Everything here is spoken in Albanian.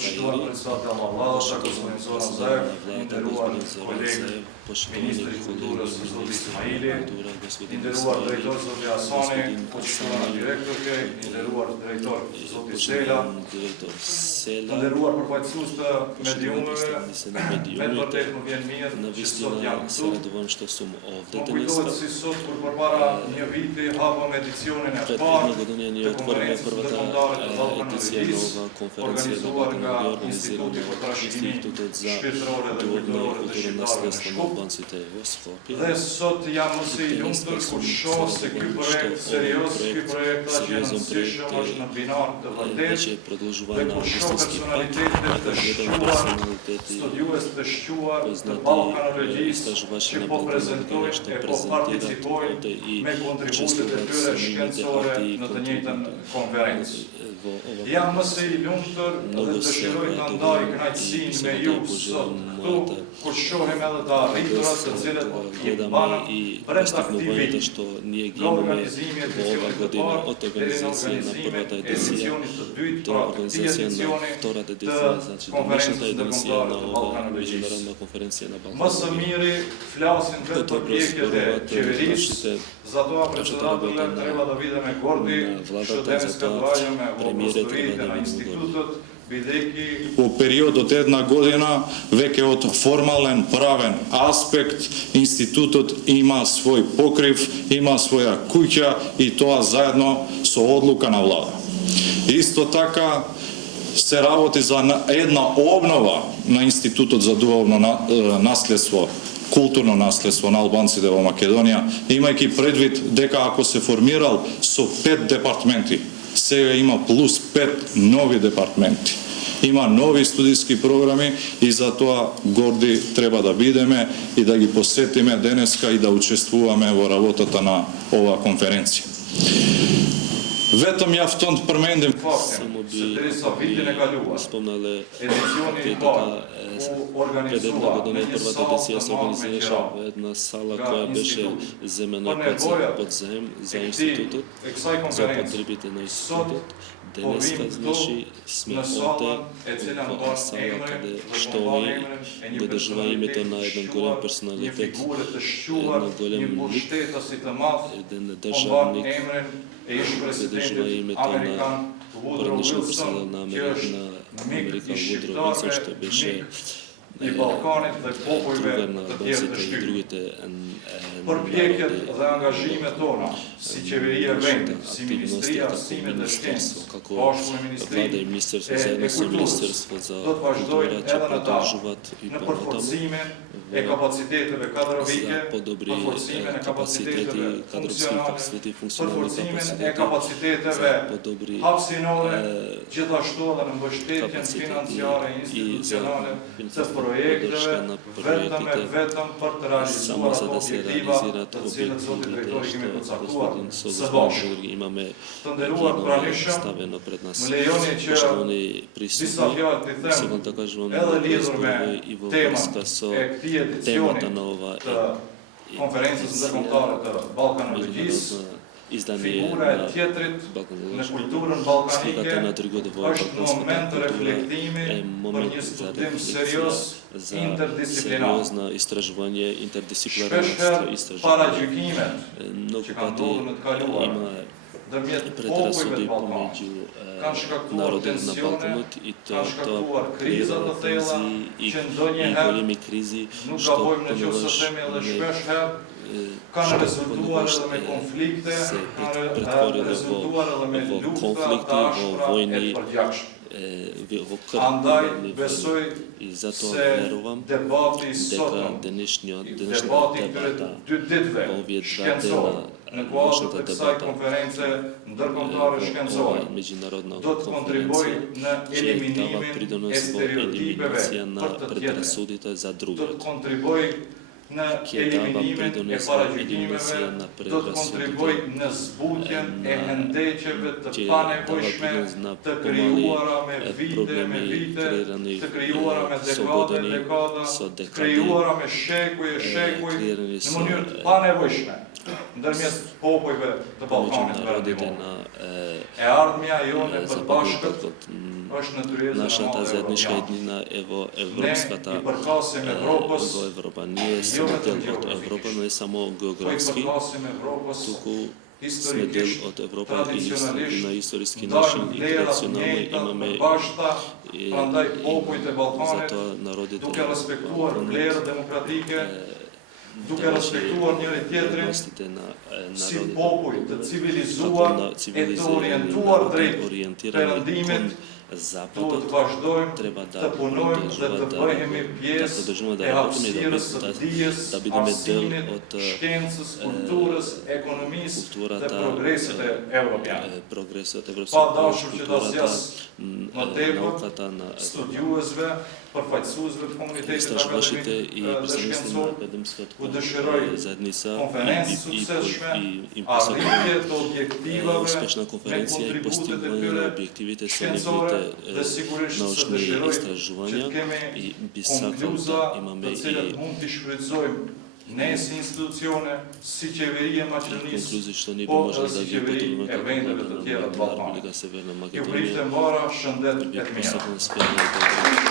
Почитуван председател на владата, господин Зоран Заев, нderuar kolegë, ministri i kulturës zoti Ismaili, nderuar drejtor zoti Hasani, počituvana direktorke, nderuar drejtor zoti Sela, nderuar përfaqësues të mediumeve, me vërtet më vjen mirë që sot jam këtu. Më kujtohet si sot kur përpara një viti hapëm edicionin e parë të konferencës ndërkombëtare të Ballkanit organizuar nga Instituti për Trashëgiminë Shpirtërore dhe Kulturore të Shqiptarëve në Shkup. Dhe sot jam mësi i lumtur kur shoh se ky projekt serioz, ky projekt aq i rëndësishëm është në binar të vërtetë dhe kur shoh personalitetet të shquar, studiues të shquar të ballkanologjisë që po prezantojnë e po participojnë me kontributet e tyre shkencore në të njëjtën konferencë. Jam mëse i lumtur dhe dëshiroj të ndaj kënaqësinë me ju sot këtu, kur shohim edhe të arriturat të cilët i banëm brenda këtij viti. Nga organizimi i edicionit të parë deri në organizimin e edicionit të dytë, pra këtij edicioni të konferencës ndërkombëtare të Ballkanologjisë. Më së miri flasin vetë përpjekjet e qeverisë, zato председателя treba da vidime Gordi, shëndetëska me obostorite na institutот, U period od jedna godina, veke od formalен правен аспект, институтот има свој покрив, има своја куќа и тоа заедно со одлука на влада. Исто така се работи за една обнова на Институтот за духовно наследство, културно наследство на албанците во Македонија, имајќи предвид дека ако се формирал со 5 департменти, сега има плюс 5 нови департменти. Има нови студиски програми и затоа горди треба да бидеме и да ги посетиме денеска и да учествуваме во работата на оваа конференција. Vetëm mjafton të përmendim faktin se derisa vitin e kaluar, edicioni i parë u organizuar në një sallë të madhe me qira, nga instituti. Për nevojat e kësaj konferencë, sot po vim këtu në sallën e cila mban emrin dhe po mban emrin e një personaliteti të shquar, një figure të shquar, një mbështetësi të madh, po mban emrin e ish presidentit Amerikan Woodrow Wilson, që është mik i shqiptarëve, mik i Ballkanit dhe popujve të tjerë të shtypit. Përpjekjet dhe angazhimet tona, si qeveria e vendit, si Ministria e Arsimit dhe Shkencës, bashkë me Ministrinë e Kulturës, do të vazhdojnë edhe në datë në përforcimin e kapaciteteve kadrovike, përforcimin e kapaciteteve funksionale, përforcimin e kapaciteteve hapësinore, gjithashtu edhe në mbështetjen financiare e institucionale të projekteve, vetëm për të realizuar ato objektiva të cilët zoti drejtori kemi përcaktuar së bashku. Të nderuar pranishëm, më lejoni që disa fjalë të them edhe lidhur me temën e këtij edicioni të konferencës ndërkombëtare të Ballkanologjisë. Figura e tjetrit në kulturën ballkanike është moment të reflektimi për një studim serioz interdisiplinar. Shpeshherë paragjykimet që kanë ndodhur në të kaluar ndërmjet popujve të Ballkanit kanë shkaktuar tensione, kanë shkaktuar kriza të thella që ndonjëherë nuk gabojmë nëse themi edhe shpeshherë kanë rezultuar edhe me konflikte, kanë rezultuar edhe me lufta të ashpra e përgjithshme. Andaj besoj se debati i sotëm, debati këtyre 2 ditëve shkencor në kuadër të kësaj konference ndërkombëtare shkencore do të kontribuojë në eliminimin e stereotipeve për të tjerët. Do të kontribuojë në eliminimin e paragjykimeve, do të kontribuoj në zbutjen e hendeqeve të panevojshme, të krijuara me vite, të krijuara me dekada, të krijuara me shekuj, në mënyrë të panevojshme, ndërmjet popujve të pomoći Ballkanit narodите Perëndimor. na E ardhmja jone e Zapadni përbashkët Balkon. është në tryezën e Naša ta madhe zajednička evropiane. jednina, Ne evropska ta i përkasim Evropës, Evropa nije jo samo vetëm del od Evropa, no je samo po i geografski, përkasim Evropës tuku sme del historikisht, od Evropa i tradicionalisht, na istorijski ndaj način i vlerat tradicionalno njëjta, imame përbashkëta, i prandaj popujt e Ballkanit, zato narodite duke respektuar vlerë demokratike, duke da respektuar njëri tjetrin, vrednostite na si narodite popull të tako civilizuar na e të civilizirani orientuar narodi drejt orijentirani Perëndimit, kon duhet zapadot, të vazhdojmë treba da të punojmë dhe të bëhemi da pjesë podržimo da e radimo i hapësirës së dijes, da budeme del arsimit, od shkencës, kulturës, ekonomisë kultura dhe ta progresit e evropian. progresi od Pa evropskog dashur që ta kultura ta zjas më tepër nauka ta na studiuesve, përfaqësuesve të komunitetit istraživačite akademik i dhe predstavnicima shkencor, akademskog u dëshiroj zajednica konferencë suksesshme, arritje të objektivave uspešna me konferencija i kontributet e postiganje tyre objektivite se shkencore nevidite dhe sigurisht se naučne dëshiroj që istraživanja të kemi i bi sakal konkluza da imame të cilat i mund t'i shfrytëzojmë ne si institucione, si qeveri e Maqedonisë, konkluzii što ne bi po možda dhe da si bi qeveri upotrebimo e kako vendeve të vlada tjera të na Ballkanit. Republika Severna Ju Makedonija prifte mbara, shëndet bi e të mira. posebno spremna i dobro.